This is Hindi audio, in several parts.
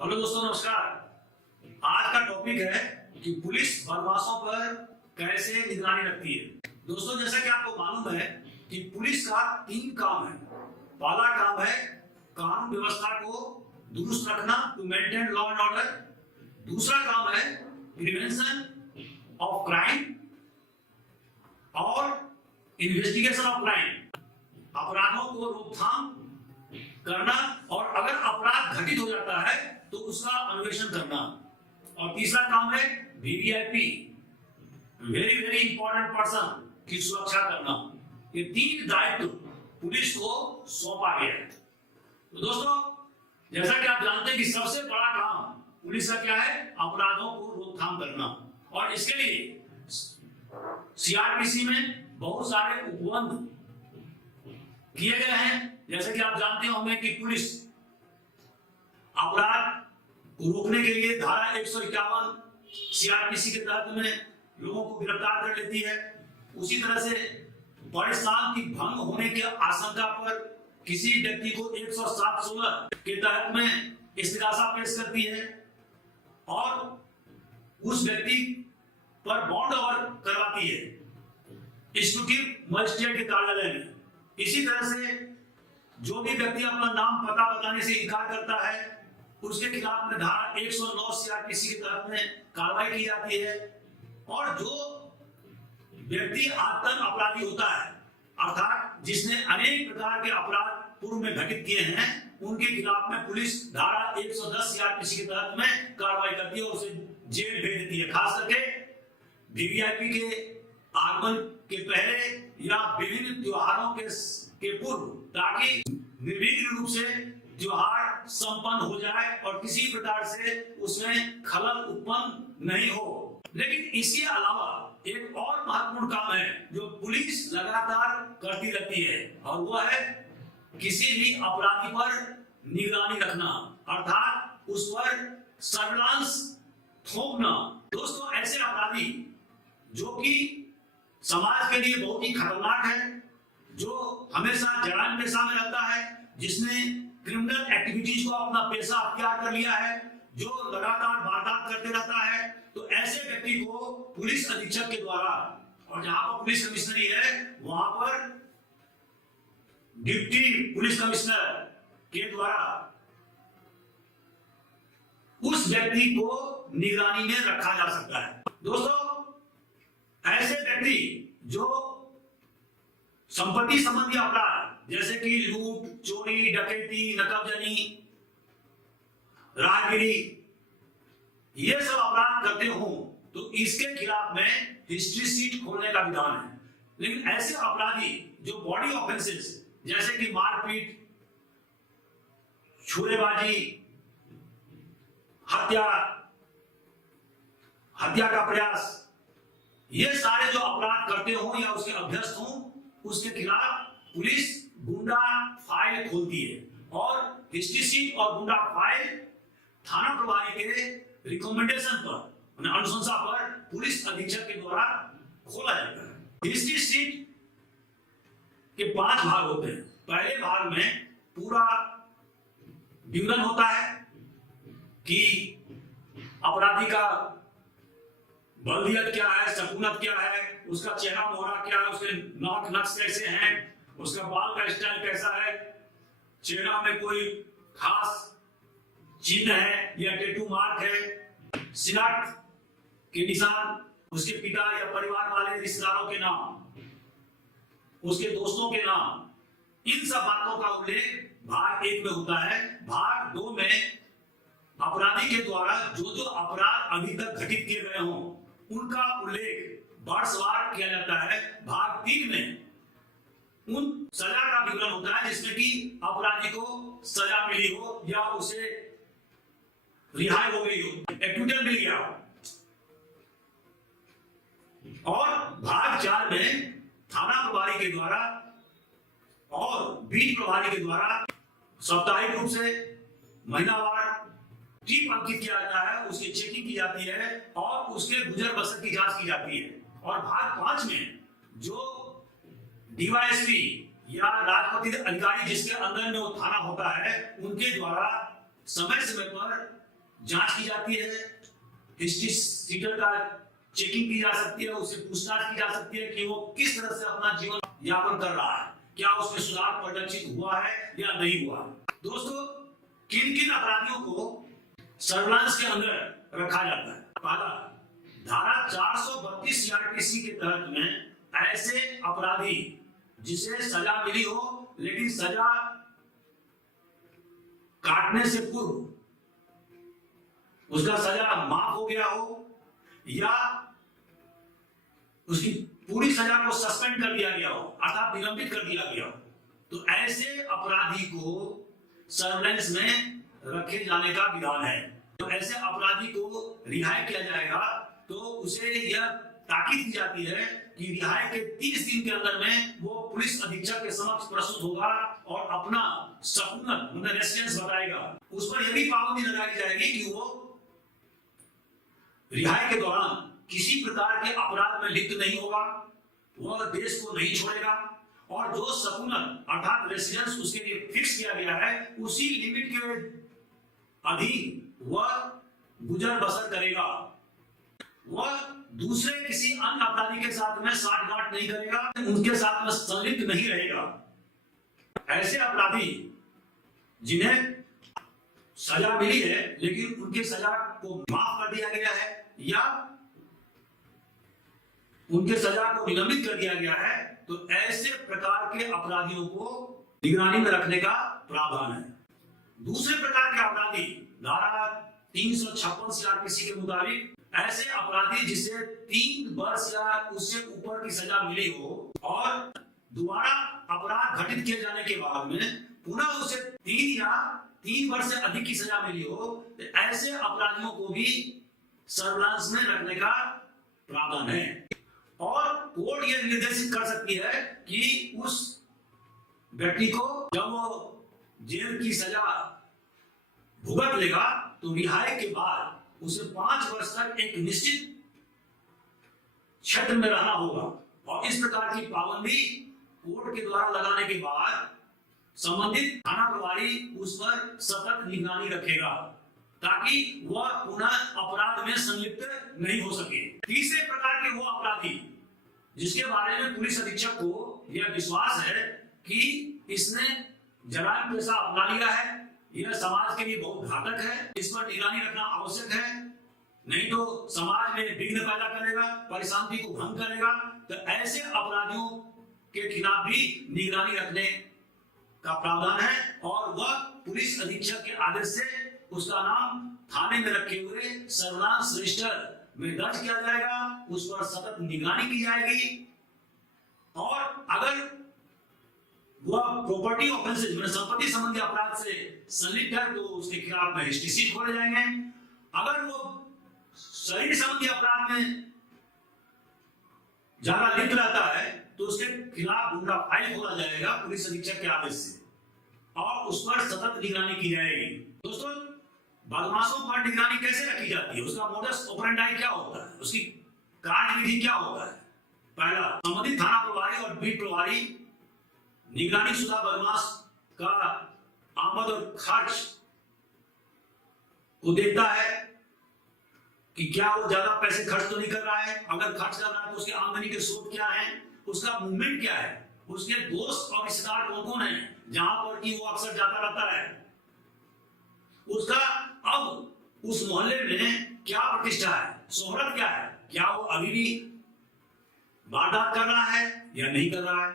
हेलो दोस्तों, नमस्कार। आज का टॉपिक है कि पुलिस बदमाशों पर कैसे निगरानी रखती है। दोस्तों, जैसा कि आपको मालूम है कि पुलिस का 3 काम है। पहला काम है कानून व्यवस्था को दुरुस्त रखना, to maintain law and order. दूसरा काम है प्रिवेंशन ऑफ क्राइम और इन्वेस्टिगेशन ऑफ क्राइम, अपराधों को रोकथाम करना और अगर अपराध घटित हो जाता है तो उसका अन्वेषण करना। और तीसरा काम है VVIP, very very important person की सुरक्षा करना। ये 3 दायित्व पुलिस को सौंपा गया है। तो दोस्तों, जैसा कि आप जानते हैं कि सबसे बड़ा काम पुलिस का क्या है? अपराधों को रोकथाम करना। और इसके लिए सीआरपीसी में बहुत सारे उपबंध किए गए हैं। जैसे कि आप जानते होंगे कि पुलिस अपराध को रोकने के लिए धारा 151 सीआरपीसी के तहत में लोगों को गिरफ्तार कर लेती है। उसी तरह से बड़े शांति भंग होने की आशंका पर किसी व्यक्ति को 107(16) के तहत में इस्तिगासा पेश करती है और उस व्यक्ति पर बॉन्ड ओवर करवाती है एग्जीक्यूटिव मजिस्ट्रेट के कार्यालय में। इसी तरह से जो भी व्यक्ति अपना नाम पता बताने से इनकार करता है उसके खिलाफ में धारा 109 सीआरपीसी के तहत में कार्रवाई की जाती है। और जो व्यक्ति आतंक अपराधी होता है, अर्थात जिसने अनेक प्रकार के अपराध पूर्व में घटित किए हैं, उनके खिलाफ में पुलिस धारा 110 सीआरपीसी के तहत में कार्रवाई करती है और उसे जेल भेज देती है। खास करके वीवीआईपी के आगमन के पहले या विभिन्न त्योहारों के पूर्व, ताकि निर्विघ्न रूप से त्योहार संपन्न हो जाए और किसी प्रकार से उसमें खलल उत्पन्न नहीं हो। लेकिन इसके अलावा एक और महत्वपूर्ण काम है जो पुलिस लगातार करती रहती है, और वह है किसी भी अपराधी पर निगरानी रखना, अर्थात उस पर सर्विलांस थोपना। दोस्तों, ऐसे अपराधी जो कि समाज के लिए बहुत ही खतरनाक है, जो हमेशा जराइम पेशा में रहता है, जिसने क्रिमिनल एक्टिविटीज को अपना पेशा अख्तियार कर लिया है, जो लगातार वारदात करते रहता है, तो ऐसे व्यक्ति को पुलिस अधीक्षक के द्वारा, और जहां पर पुलिस कमिश्नरी है वहां पर डिप्टी पुलिस कमिश्नर के द्वारा उस व्यक्ति को निगरानी में रखा जा सकता है। दोस्तों, ऐसे व्यक्ति जो संपत्ति संबंधी अपराध जैसे कि लूट, चोरी, डकैती, नकबजनी, राहगीरी, ये सब अपराध करते हो तो इसके खिलाफ में हिस्ट्री सीट खोलने का विधान है। लेकिन ऐसे अपराधी जो बॉडी ऑफेंसेस जैसे कि मारपीट, छुरेबाजी, हत्या का प्रयास, ये सारे जो अपराध करते हो या उसके अभ्यस्त हो, उसके खिलाफ पुलिस गुंडा फाइल खोलती है। और हिस्ट्री सीट और गुंडा फाइल थाना प्रभारी के रिकमेंडेशन पर, अनुशंसा पर पुलिस अधीक्षक के द्वारा खोला जाता है। हिस्ट्री सीट के 5 भाग होते हैं। पहले भाग में पूरा विवरण होता है कि अपराधी का बल्दियत क्या है, सकूनत क्या है, उसका चेहरा मोहरा क्या है, उसके नाक नक्श कैसे हैं, उसका बाल का स्टाइल कैसा है, चेहरा में कोई खास चिन्ह है या टैटू मार्क है, शिनाख्त के निशान, उसके पिता या परिवार वाले रिश्तेदारों के नाम, उसके दोस्तों के नाम, इन सब बातों का उल्लेख भाग 1 में होता है। भाग 2 में अपराधी के द्वारा जो जो अपराध अभी तक घटित किए गए हों उनका उल्लेख वर्षवार किया जाता है। भाग 3 में उन सजा का विवरण होता है जिसमें कि अपराधी को सजा मिली हो या उसे रिहाई हो गई हो, एक्विटल मिल गया हो। और भाग 4 में थाना प्रभारी के द्वारा और बीट प्रभारी के द्वारा साप्ताहिक रूप से महीनावार टीम अंकित किया जाता है, उसकी चेकिंग की जाती है और उसके गुजर बसर की जांच की जाती है। और भाग 5 में जो डीवाईएसपी या राजपत्रित अधिकारी जिसके अंदर में वो थाना होता है, उनके द्वारा समय समय पर जांच की जाती है, हिस्ट्री सीटर का चेकिंग की जा सकती है, उससे पूछताछ की जा सकती है कि वो किस तरह से अपना जीवन यापन कर रहा है, क्या उसमें सुधार परिलक्षित हुआ है या नहीं हुआ। दोस्तों, किन किन अपराधियों को सर्विलांस के अंदर रखा जाता है? पहला, धारा 432 सीआरपीसी के तहत में ऐसे अपराधी जिसे सजा मिली हो लेकिन सजा काटने से पूर्व उसका सजा माफ हो गया हो या उसकी पूरी सजा को सस्पेंड कर दिया गया हो अर्थात निलंबित कर दिया गया हो, तो ऐसे अपराधी को सर्विलांस में रखे जाने का विधान है। तो ऐसे अपराधी को रिहाई किया जाएगा तो उसे यह ताकीद की जाती है कि रिहाई के 30 दिन के अंदर में वो पुलिस अधीक्षक के समक्ष प्रस्तुत होगा और अपना सकुनत मतलब रेसिडेंस बताएगा। उस पर यह भी पाबंदी लगाई जाएगी कि वो रिहाई के दौरान किसी प्रकार के अपराध में लिप्त नहीं होगा, वह देश को नहीं छोड़ेगा और जो सकुनत अर्थात रेसिडेंस उसके लिए फिक्स किया गया है उसी लिमिट के अधीन वह गुजर बसर करेगा। वह दूसरे किसी अन्य अपराधी के साथ में साठगांठ नहीं करेगा, उनके साथ में संलिप्त नहीं रहेगा। ऐसे अपराधी जिन्हें सजा मिली है लेकिन उनकी सजा को माफ कर दिया गया है या उनके सजा को निलंबित कर दिया गया है, तो ऐसे प्रकार के अपराधियों को निगरानी में रखने का प्रावधान है। दूसरे प्रकार के अपराधी धारा 356 सीआरपीसी के मुताबिक ऐसे अपराधी जिसे 3 वर्ष या उससे ऊपर की सजा मिली हो और दोबारा अपराध घटित किए जाने के बाद में पुनः उसे 3 या 3 वर्ष से अधिक की सजा मिली हो, तो ऐसे अपराधियों को भी सर्विलांस में रखने का प्रावधान है। और कोर्ट यह निर्देशित कर सकती है कि उस व्यक्ति को जब वो जेल की सजा भुगत लेगा तो रिहाई के बाद उसे 5 वर्ष तक एक निश्चित क्षेत्र में रहना होगा और इस प्रकार की पाबंदी कोर्ट के द्वारा लगाने के बाद संबंधित थाना प्रभारी उस पर सतत निगरानी रखेगा ताकि वह पुनः अपराध में संलिप्त नहीं हो सके। तीसरे प्रकार के वो अपराधी जिसके बारे में पुलिस अधीक्षक को यह विश्वास है कि इसने जराइम पेशा अपना लिया है, यह समाज के लिए बहुत घातक है, इस पर निगरानी रखना आवश्यक है, नहीं तो समाज में विघ्न पैदा करेगा, परिशांति को भंग करेगा। तो ऐसे अपराधियों के खिलाफ भी निगरानी रखने का प्रावधान है और वह पुलिस अधीक्षक के आदेश से उसका नाम थाने में रखे हुए सर्विलांस रजिस्टर में दर्ज किया जाएगा, उस पर सतत निगरानी की जाएगी और अगर वह प्रॉपर्टी ऑफेंसेज में संपत्ति संबंधी अपराध से संलिप्त है तो उसके खिलाफ में हिस्ट्री शीट खोले जाएंगे। अगर वो शरीर संबंधी अपराध में ज्यादा लिप्त रहता है तो उसके खिलाफ गुंडा फाइल खोला जाएगा पुलिस अधीक्षक के आदेश से और उस पर सतत निगरानी की जाएगी। दोस्तों, बदमाशों पर निगरानी कैसे रखी जाती है, उसका मोडस ऑपरेंडाई क्या होता है, उसकी कार्यविधि क्या होता है? पहला, संबंधित थाना प्रभारी और बीट प्रभारी निगरानी शुदा बदमाश का आमद और खर्च को देखता है कि क्या वो ज्यादा पैसे खर्च तो नहीं कर रहा है, अगर खर्च कर रहा है तो उसकी आमदनी के स्रोत क्या है, उसका मूवमेंट क्या है, उसके दोस्त और रिश्तेदार कौन कौन है जहां पर कि वो अक्सर जाता रहता है, उसका अब उस मोहल्ले में क्या प्रतिष्ठा है, शोहरत क्या है, क्या वो अभी भी वारदात कर रहा है या नहीं कर रहा है।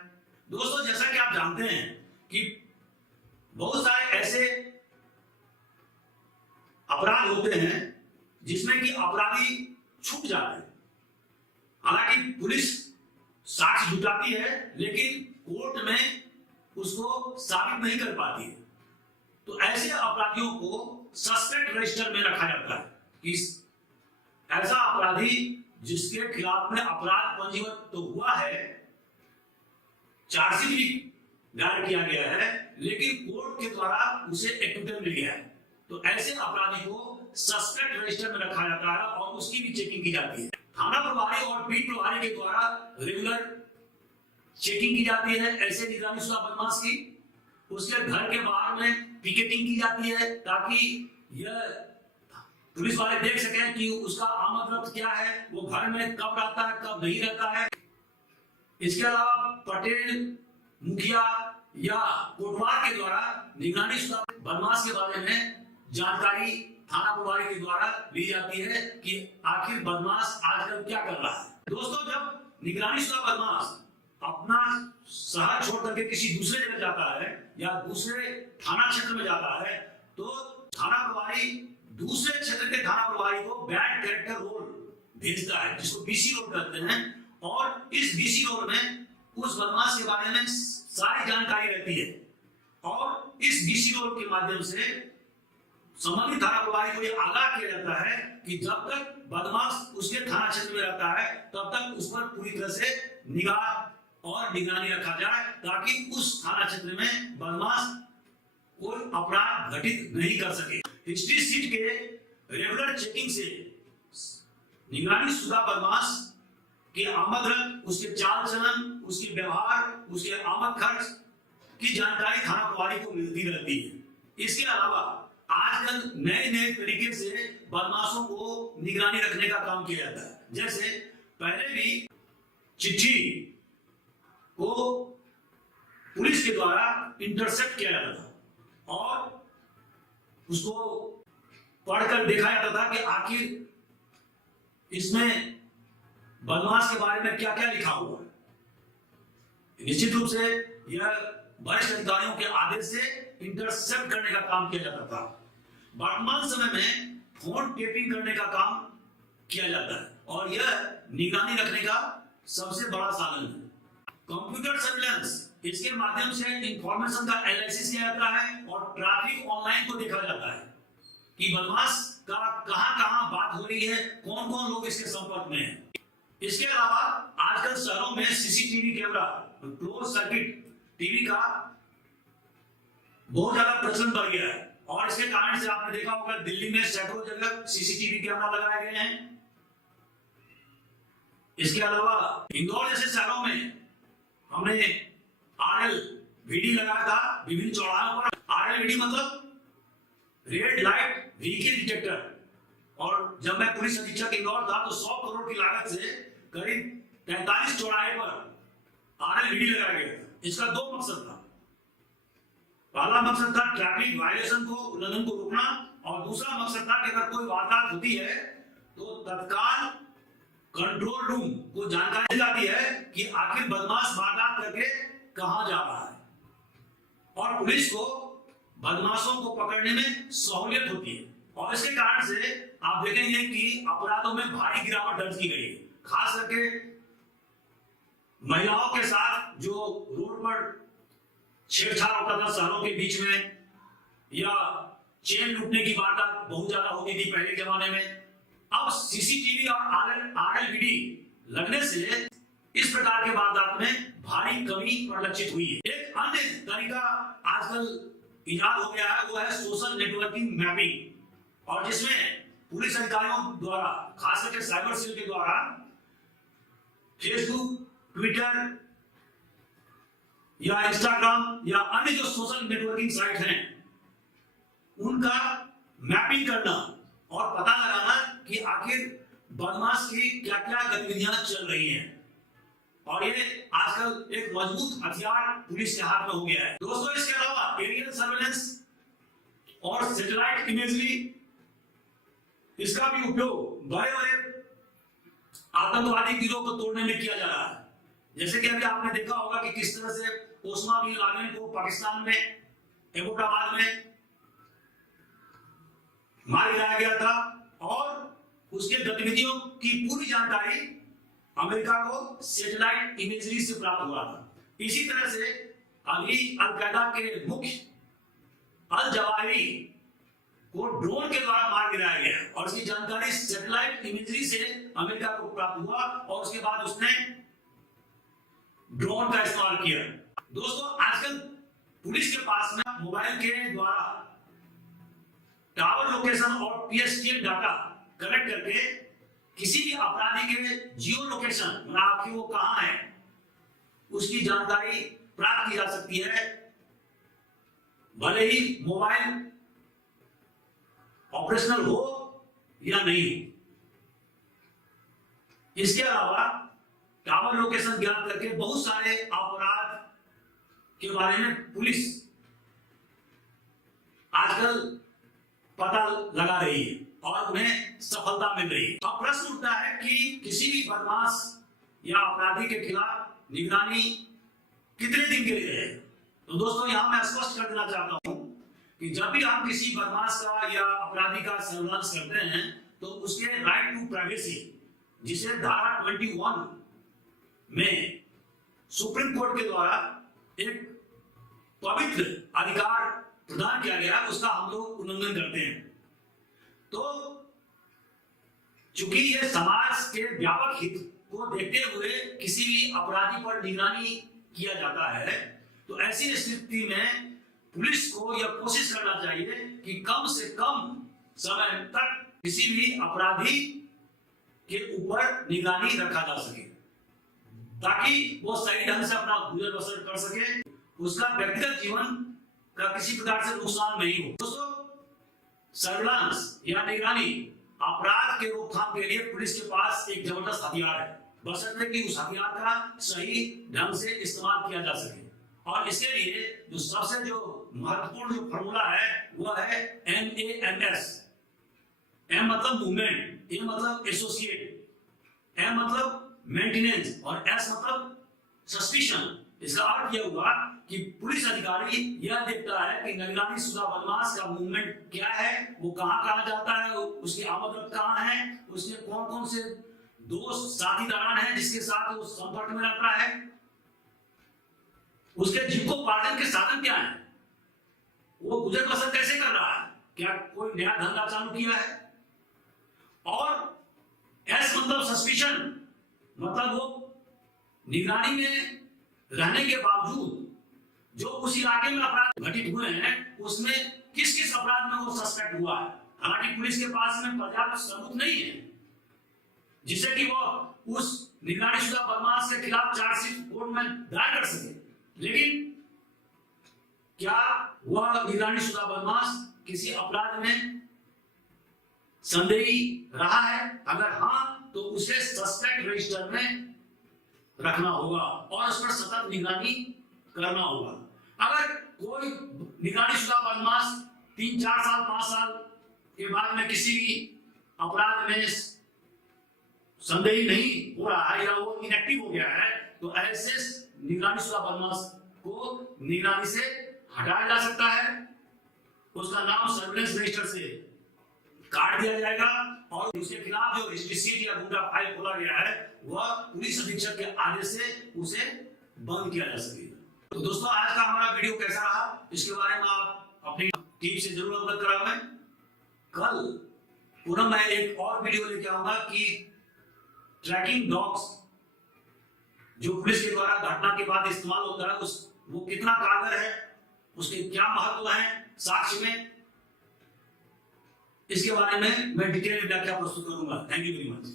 दोस्तों, जैसा कि आप जानते हैं कि बहुत सारे ऐसे अपराध होते हैं जिसमें कि अपराधी छूट जाते हैं, हालांकि पुलिस साक्ष्य जुटाती है लेकिन कोर्ट में उसको साबित नहीं कर पाती है, तो ऐसे अपराधियों को सस्पेक्ट रजिस्टर में रखा जाता है कि ऐसा अपराधी जिसके खिलाफ में अपराध पंजीबद्ध तो हुआ है, चार्जशीट भी दायर किया गया है लेकिन कोर्ट के द्वारा उसे एक्विटल मिल गया है, तो ऐसे अपराधी को सस्पेक्ट रजिस्टर में रखा जाता है और उसकी भी चेकिंग की जाती है। थाना प्रभारी और बीट प्रभारी के द्वारा रेगुलर चेकिंग की जाती है ऐसे निगरानी शुदा बदमाश की, उसके घर के बाहर में पिकेटिंग की जाती है ताकि यह पुलिस वाले देख सकें कि उसका आमद रफ्त क्या है, वो घर में कब रहता है, कब नहीं रहता है। इसके अलावा पटेल, मुखिया या कोटवार के द्वारा निगरानी शुदा बदमाश के बारे में जानकारी थाना प्रभारी के द्वारा ली जाती है कि आखिर बदमाश आजकल क्या कर रहा है। दोस्तों, जब निगरानी शुदा बदमाश अपना शहर छोड़ करके किसी दूसरे जगह जाता है या दूसरे थाना क्षेत्र में जाता है, तो थाना प्रभारी दूसरे क्षेत्र के थाना प्रभारी को बैड कैरेक्टर रोल भेजता है, जिसको बीसी रोल कहते हैं। और इस बीसी रोल में उस बदमाश के बारे में सारी जानकारी रहती है और इस बीसी रोल के माध्यम से संबंधित थाना प्रभारी को यह आगाह किया जाता है कि जब तक बदमाश उसके थाना क्षेत्र में रहता है तब तक उस पर पूरी तरह से निगाह और निगरानी रखा जाए, ताकि उस थाना क्षेत्र में बदमाश कोई अपराध घटित नहीं कर सके। हिस्ट्री सीट के रेगुलर चेकिंग से निगरानी शुदा बदमाश के आमद रफ्त, उसके चाल चलन, उसके व्यवहार, उसके आमद खर्च की जानकारी थाना प्रभारी को मिलती रहती है। इसके अलावा आजकल नए तरीके से बदमाशों को निगरानी रखने का काम किया जाता है। जैसे पहले भी चिट्ठी को पुलिस के द्वारा इंटरसेप्ट किया जाता था और उसको पढ़कर देखा जाता था कि आखिर इसमें बदमाश के बारे में क्या क्या लिखा हुआ है। निश्चित रूप से यह वरिष्ठ अधिकारियों के आदेश से इंटरसेप्ट करने का काम किया जाता था। वर्तमान समय में फोन टेपिंग करने का काम किया जाता है और यह निगरानी रखने का सबसे बड़ा साधन है। कंप्यूटर सर्विलांस, इसके माध्यम से इंफॉर्मेशन का एनालिसिस किया जाता है और ट्रैफिक ऑनलाइन को देखा जाता है कि बदमाश का कहां बात हो रही है, कौन कौन लोग इसके संपर्क में हैं। इसके अलावा आजकल शहरों में CCTV camera, close circuit TV का बहुत ज्यादा प्रचलन बढ़ गया है और इसके कारण से आपने देखा होगा दिल्ली में सैकड़ों जगह सीसीटीवी कैमरा लगाए गए हैं। इसके अलावा इंदौर जैसे शहरों में हमने RLVD लगाया था विभिन्न चौराहों पर। RLVD मतलब रेड लाइट व्हीकल डिटेक्टर। और जब मैं पुलिस अधीक्षक इंदौर था तो 100 करोड़ की लागत से करीब 43 चौराहे पर RLVD लगाया गया था। इसका दो मकसद था। पहला मकसद था ट्रैफिक वायलेशन को, उल्लंघन को रोकना, और दूसरा मकसद था कि अगर कोई वारदात होती है तो तत्काल कंट्रोल रूम को जानकारी दी जाती है कि आखिर बदमाश वारदात करके कहां जा रहा है और पुलिस को बदमाशों को पकड़ने में सहूलियत होती है। और इसके कारण से आप देखेंगे कि अपराधों में भारी गिरावट दर्ज की गई है। खास करके महिलाओं के साथ जो रोड पर छेड़छाड़ होता था शहरों के बीच में, या चेन लूटने की वारदात बहुत ज्यादा होती थी पहले के जमाने में। अब सीसीटीवी और RLVD लगने से इस प्रकार के वारदात में भारी कमी परिलक्षित हुई है। एक अन्य तरीका आजकल इजाद हो गया है, वो है सोशल नेटवर्किंग मैपिंग, और जिसमें पुलिस अधिकारियों द्वारा, खास करके साइबर सेल के द्वारा फेसबुक, ट्विटर या इंस्टाग्राम या अन्य जो सोशल नेटवर्किंग साइट हैं उनका मैपिंग करना और पता लगाना कि आखिर बदमाश की क्या क्या गतिविधियां चल रही हैं। और ये आजकल एक मजबूत हथियार पुलिस के हाथ में हो गया है। दोस्तों, इसके अलावा एरियल सर्वेलेंस और सैटेलाइट इमेजरी, इसका भी उपयोग बड़े बड़े आतंकवादी गिरोह को तोड़ने में किया जा रहा है। जैसे कि अभी आपने देखा होगा कि किस तरह से ओस्मा बिन लादेन को पाकिस्तान में एबोटाबाद में मार गिराया गया था और उसके गतिविधियों की पूरी जानकारी अमेरिका को सैटेलाइट इमेजरी से प्राप्त हुआ था। इसी तरह से अभी अलकायदा के मुख्य अल जवाहिरी को ड्रोन के द्वारा मार गिराया गया और उसकी जानकारी सैटेलाइट इमेजरी से अमेरिका को प्राप्त हुआ और उसके बाद उसने ड्रोन का इस्तेमाल किया। दोस्तों, आजकल पुलिस के पास में मोबाइल के द्वारा टावर लोकेशन और PSTN डाटा कलेक्ट करके किसी भी अपराधी के जियो लोकेशन, मतलब आपकी वो कहां है, उसकी जानकारी प्राप्त की जा सकती है। भले ही मोबाइल ऑपरेशनल हो या नहीं हो। इसके अलावा टावर लोकेशन ज्ञात करके बहुत सारे अपराध के बारे में पुलिस आजकल पता लगा रही है और उन्हें सफलता मिल रही है। अब प्रश्न उठता है कि किसी भी बदमाश या अपराधी के खिलाफ निगरानी कितने दिन के लिए है। तो दोस्तों यहां मैं स्पष्ट कर देना चाहता हूं कि जब भी हम किसी बदमाश का या अपराधी का सर्विलांस करते हैं तो उसके राइट टू प्राइवेसी, जिसे धारा 21 में सुप्रीम कोर्ट के द्वारा एक पवित्र अधिकार प्रदान किया गया, उसका हम लोग उल्लंघन करते हैं। तो चूंकि यह समाज के व्यापक हित को देखते हुए किसी भी अपराधी पर निगरानी किया जाता है, तो ऐसी स्थिति में पुलिस को यह कोशिश करना चाहिए कि कम से कम समय तक किसी भी अपराधी के ऊपर निगरानी रखा जा सके, ताकि वो सही ढंग से अपना गुजर बसर कर सके, उसका व्यक्तिगत जीवन का किसी प्रकार से नुकसान नहीं हो। दोस्तों सर्विलांस या निगरानी अपराध के रोकथाम के लिए पुलिस के पास एक जबरदस्त हथियार है, बशर्ते कि उस हथियार का सही ढंग से इस्तेमाल किया जा सके। और इसके लिए जो सबसे महत्वपूर्ण जो फॉर्मूला है वह है MAMS। M मतलब मूवमेंट, A मतलब एसोसिएट, M मतलब मेंटेनेंस और S मतलब सस्पिशन। इसका अर्थ यह हुआ कि पुलिस अधिकारी यह देखता है कि निगरानी शुदा बदमाश का मूवमेंट क्या है, वो कहां जाता है, उसकी आमद कहां है, उसके कौन कौन से दोस्त साथीदार हैं जिसके साथ वो संपर्क में रहता है, उसके जीविकोपार्जन के साधन क्या है, वो गुजर बसर कैसे कर रहा है, क्या कोई नया धंधा चालू किया है। और एस मतलब सस्पिशन, मतलब वो निगरानी में रहने के बावजूद जो उस इलाके में अपराध घटित हुए हैं उसमें किस किस अपराध में वो सस्पेक्ट हुआ है। हालांकि पुलिस के पास में पर्याप्त सबूत नहीं है जिससे कि वो उस निगरानी शुदा बदमाश के खिलाफ चार्जशीट कोर्ट में दायर कर सके, लेकिन क्या वह निगरानी शुदा बदमाश किसी अपराध में संदेही रहा है? अगर हाँ तो उसे सस्पेक्ट रजिस्टर में रखना होगा और उस पर सतत निगरानी करना होगा। अगर कोई निगरानी शुदा बदमाश 3-4 साल 5 साल के बाद में किसी अपराध में संदेही नहीं हो रहा है या वो इनएक्टिव हो गया है, तो ऐसे निगरानी शुदा बदमाश को निगरानी से हटाया जा सकता है, उसका नाम सर्विलेंस रजिस्टर से काट दिया जाएगा और उसके खिलाफ जो रजिस्ट्री या गुंडा फाइल खोला गया है वह पुलिस अधीक्षक के आदेश से उसे बंद किया जा सकेगा। तो दोस्तों आज का हमारा वीडियो कैसा रहा इसके बारे में आप अपनी टीम से जरूर अवगत कराएं। कल पुनः मैं एक और वीडियो लेके आऊंगा कि ट्रैकिंग डॉग्स जो पुलिस के द्वारा घटना के बाद इस्तेमाल होता है वो कितना कारगर है, उसके क्या महत्व है साक्ष्य में, इसके बारे में मैं डिटेल व्याख्या प्रस्तुत करूंगा। Thank you very much.